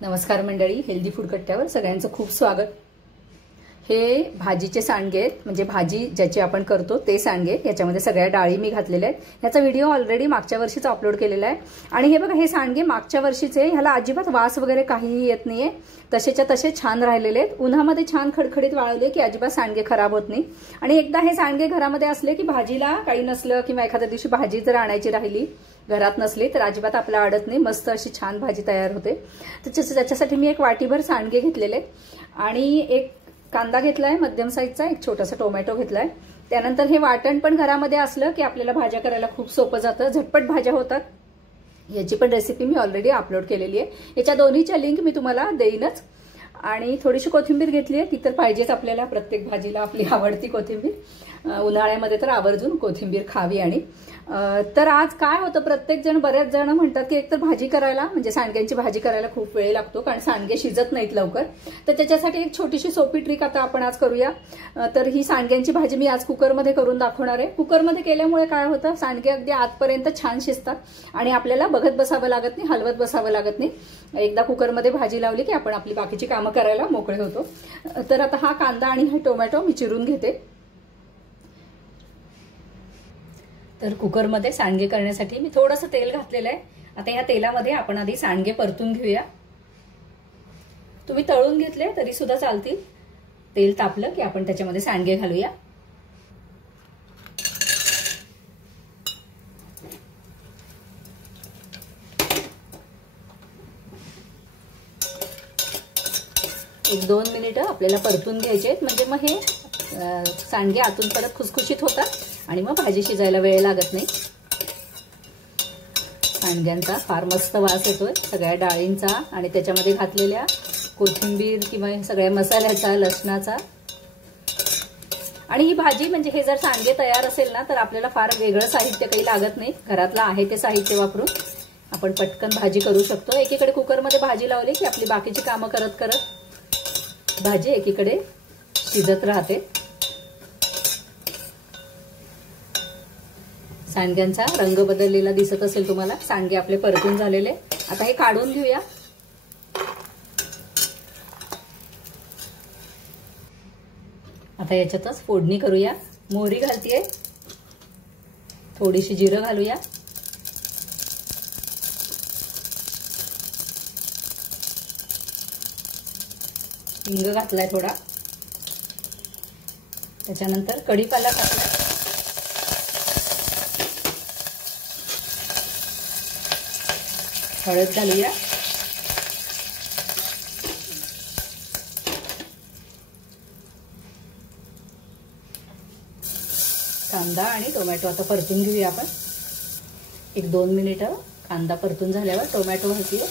नमस्कार मंडळी, healthy food कट्ट्यावर सगळ्यांचं खूप स्वागत। हे भाजीचे सांडगे आहेत, म्हणजे भाजी ज्याची आपण करतो ते सांडगे। याच्यामध्ये सगळ्या डाळी मी घातलेल्या आहेत। याचा व्हिडिओ ऑलरेडी मागच्या वर्षीच अपलोड केलेला आहे। आणि हे बघा, हे सांडगे मागच्या वर्षीचे, ह्याला अजिबात वास वगैरे काहीही येत नाहीये, तसेच्या तसे छान राहिलेले आहेत। उन्हामध्ये छान खडखडीत वाळवले की अजिबात सांडगे खराब होत नाही। आणि एकदा हे सांडगे घरामध्ये असले की भाजीला काही नसलं किंवा एखाद्या दिवशी भाजी जर आणायची राहिली, घरात नसली तर अजिबात आपल्या अडत नाही, मस्त अशी छान भाजी तयार होते। त्याच्यासाठी मी एक वाटीभर सांडगे घेतलेले आणि एक कांदा घेतलाय मध्यम साईजचा, एक छोटासा टोमॅटो घेतलाय। त्यानंतर हे वाटण पण घरामध्ये असलं की आपल्याला भाज्या करायला खूप सोपं जातं, झटपट भाज्या होतात। याची पण रेसिपी मी ऑलरेडी अपलोड केलेली आहे, याच्या दोन्हीच्या लिंक मी तुम्हाला देईनच। आणि थोडीशी कोथिंबीर घेतली आहे, ती तर पाहिजेच आपल्याला, प्रत्येक भाजीला आपली आवडती कोथिंबीर। उन्हाळ्यामध्ये तर आवर्जून कोथिंबीर खावी। आणि तर आज काय होतं, प्रत्येक जण, बऱ्याच जण म्हणतात की एकतर भाजी करायला, म्हणजे सांडग्यांची भाजी करायला खूप वेळ लागतो, कारण सांडगे शिजत नाहीत लवकर। तर त्याच्यासाठी एक छोटीशी सोपी ट्रिक आता आपण आज करूया। तर ही सांडग्यांची भाजी मी आज कुकरमध्ये करून दाखवणार आहे। कुकरमध्ये केल्यामुळे काय होतं, सांडगे अगदी आतपर्यंत छान शिजतात आणि आपल्याला बघत बसावं लागत नाही, हलवत बसावं लागत नाही। एकदा कुकरमध्ये भाजी लावली की आपण आपली बाकीची कामं करायला मोकळे होतो। तर आता हा कांदा आणि हा टोमॅटो मी चिरून घेते। तर कुकरमध्ये सांडगे करण्यासाठी मी थोडंसं तेल घातलेलं आहे। आता या तेलामध्ये आपण आधी सांडगे परतून घेऊया। तुम्ही तळून घेतले तरी सुद्धा चालतील। तेल तापलं की आपण त्याच्यामध्ये सांडगे घालूया। एक 2 मिनिटं आपल्याला परतून घ्यायचे आहेत, म्हणजे मग हे सांडगे आतून परत खुसखुशीत होतात आणि मग भाजी शिजायला वेळ लागत नाही। सांडग्यांचा फार मस्त वास येतोय, सगळ्या डाळींचा आणि त्याच्यामध्ये घातलेल्या कोथिंबीर किंवा सगळ्या मसाल्याचा, लसणाचा। आणि ही भाजी, म्हणजे हे जर सांडगे तयार असेल ना, तर आपल्याला फार वेगळं साहित्य काही लागत नाही, घरातलं आहे ते साहित्य वापरून आपण पटकन भाजी करू शकतो। एकीकडे कुकरमध्ये भाजी लावली की आपली बाकीची कामं करत करत भाजी एकीकडे शिजत राहते। सांडग्यांचा रंग बदललेला दिसत असेल तुम्हाला। सांडगे आपले परतून झालेले, आता हे काढून घेऊया। आता याच्यातच फोडणी करूया। मोहरी घालतीये, थोडीशी जिरं घालूया, हिंग घातलाय थोडा, त्याच्यानंतर कढीपाला घातलाय, हळद घालूया, कांदा आणि टोमॅटो आता परतून घेऊया आपण। एक 2 मिनिटं कांदा परतून झाल्यावर टोमॅटो घालूया।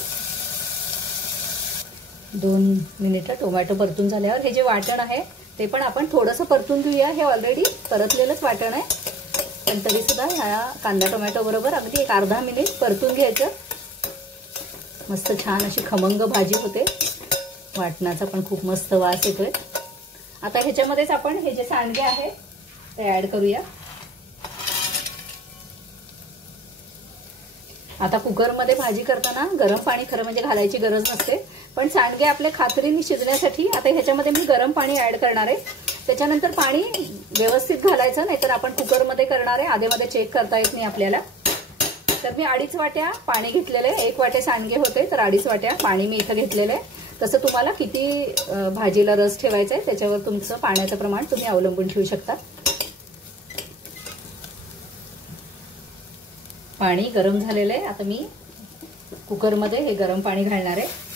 2 मिनिटं टोमॅटो परतून झाल्यावर हे जे वाटण आहे ते पण आपण थोडंसं परतून घेऊया। हे ऑलरेडी परतलेलंच वाटण आहे, पण तरी सुद्धा ह्या कांदा टोमॅटो बरोबर अगदी एक अर्धा मिनिट परतून घ्यायचं। मस्त छान अशी खमंग भाजी होते, वाटणाचा पण खूप मस्त वास येतोय। आता ह्याच्यामध्येच आपण हे जे सांडगे आहे ते ऍड करूया। आता कुकरमध्ये भाजी करताना गरम पाणी खरं म्हणजे घालायची गरज नसते, पण सांडगे आपले खात्रीने शिजण्यासाठी आता ह्याच्यामध्ये मी गरम पाणी ऍड करणार आहे। त्याच्यानंतर पाणी व्यवस्थित घालायचं, नाहीतर आपण कुकरमध्ये करणार आहे, आधेमध्ये चेक करता येत नाही आपल्याला। तर मी 2.5 वाट्या पाणी घेतलेले, 1 वाटे सांडगे होते तर 2.5 वाट्या पाणी मी इथं घेतलेलं आहे। तसं तुम्हाला किती भाजीला रस ठेवायचा आहे त्याच्यावर तुमचं पाण्याचं प्रमाण तुम्ही अवलंबून ठेवू शकता। पाणी गरम झालेलं आहे, आता मी कुकरमध्ये हे गरम पाणी घालणार आहे।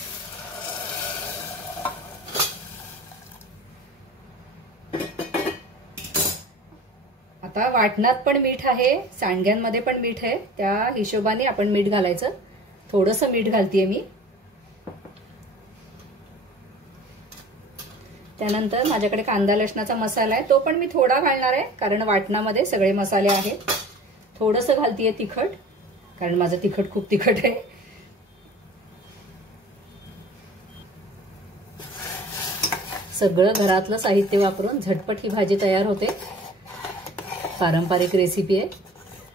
आता वाटणात पण मीठ आहे, सांडग्यांमध्ये पण मीठ आहे, त्या हिशोबाने आपण मीठ घालायचं। थोडंसं मीठ घालतेय मी। त्यानंतर माझ्याकडे कांदा लसणाचा मसाला आहे, तो पण मी थोडा घालणार आहे, कारण वाटणामध्ये सगळे मसाले आहेत। थोडंसं घालतेय तिखट, कारण माझं तिखट खूप तिखट आहे। सगळं घरातलं साहित्य वापरून झटपट ही भाजी तयार होते। पारंपरिक रेसिपी आहे।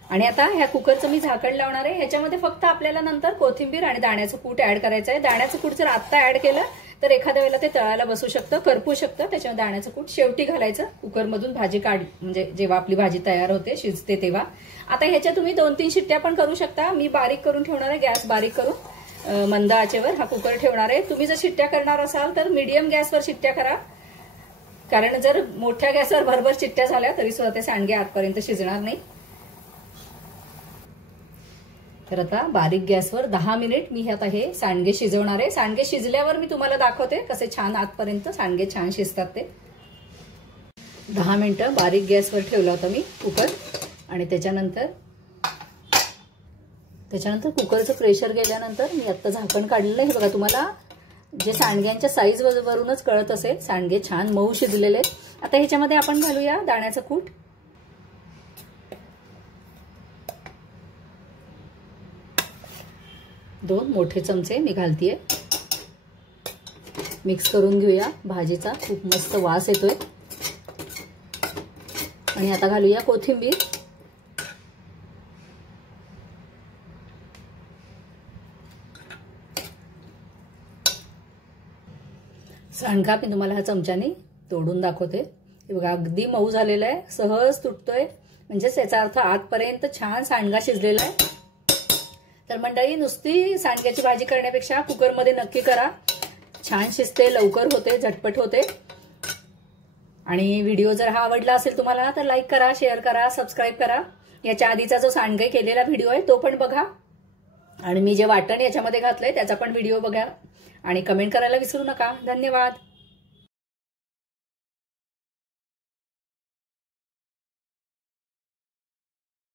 आणि आता ह्या कुकरचं मी झाकण लावणार आहे। ह्याच्यामध्ये फक्त आपल्याला नंतर कोथिंबीर आणि दाण्याचं कूट ऍड करायचं आहे। दाण्याचं कूट जर आत्ता ऍड केलं तर एखाद्या वेळेला ते तळायला बसू शकतं, करपू शकतं, त्याच्यामुळे दाण्याचं कूट शेवटी घालायचं। कुकरमधून भाजी म्हणजे जेव्हा आपली भाजी तयार होते, शिजते तेव्हा। आता ह्याच्या तुम्ही 2-3 शिट्ट्या पण करू शकता। मी बारीक करून ठेवणार आहे, गॅस बारीक करून मंद आचेवर हा कुकर ठेवणार आहे। तुम्ही जर शिट्ट्या करणार असाल तर मीडियम गॅसवर शिट्ट्या करा, कारण जर मोठ्या गॅसवर भरभर शिट्ट्या झाल्या तरी सुद्धा ते सांडगे आतपर्यंत शिजणार नाही। तर आता बारीक गॅसवर 10 मिनिट मी आता हे सांडगे शिजवणार आहे। सांडगे शिजल्यावर मी तुम्हाला दाखवते कसे छान आतपर्यंत सांडगे छान शिजतात ते। 10 मिनिटं बारीक गॅसवर ठेवला होता मी कुकर आणि त्याच्यानंतर कुकरचं प्रेशर गेल्यानंतर मी आता झाकण काढलेलं आहे। बघा, तुम्हाला जे सांडग्यांच्या साईज वरूनच कळत असेल, सांडगे छान मऊ शिजलेले आहेत। आता ह्याच्यामध्ये आपण घालूया दाण्याचं कूट। दोन मोठे चमचे मी घालतीये। मिक्स करून घेऊया। भाजीचा खूप मस्त वास येतोय। आणि आता घालूया कोथिंबीर। सांडगा मी तुम्हाला हा चमच्याने तोडून दाखवते। हे बघा, अगदी मऊ झालेला आहे, सहज तुटतोय, म्हणजेच याचा अर्थ आतपर्यंत छान सांडगा शिजलेला आहे। तर मंडळी, नुसती सांडग्याची भाजी करण्यापेक्षा कुकरमध्ये नक्की करा, छान शिजते, लवकर होते, झटपट होते। आणि व्हिडिओ जर हा आवडला असेल तुम्हाला तर लाईक करा, शेअर करा, सबस्क्राईब करा। याच्या आधीचा जो सांडगे केलेला व्हिडिओ आहे तो पण बघा, आणि मी जे वाटण याच्यामध्ये घातलंय त्याचा पण व्हिडिओ बघा, आणि कमेंट करायला विसरू नका। धन्यवाद।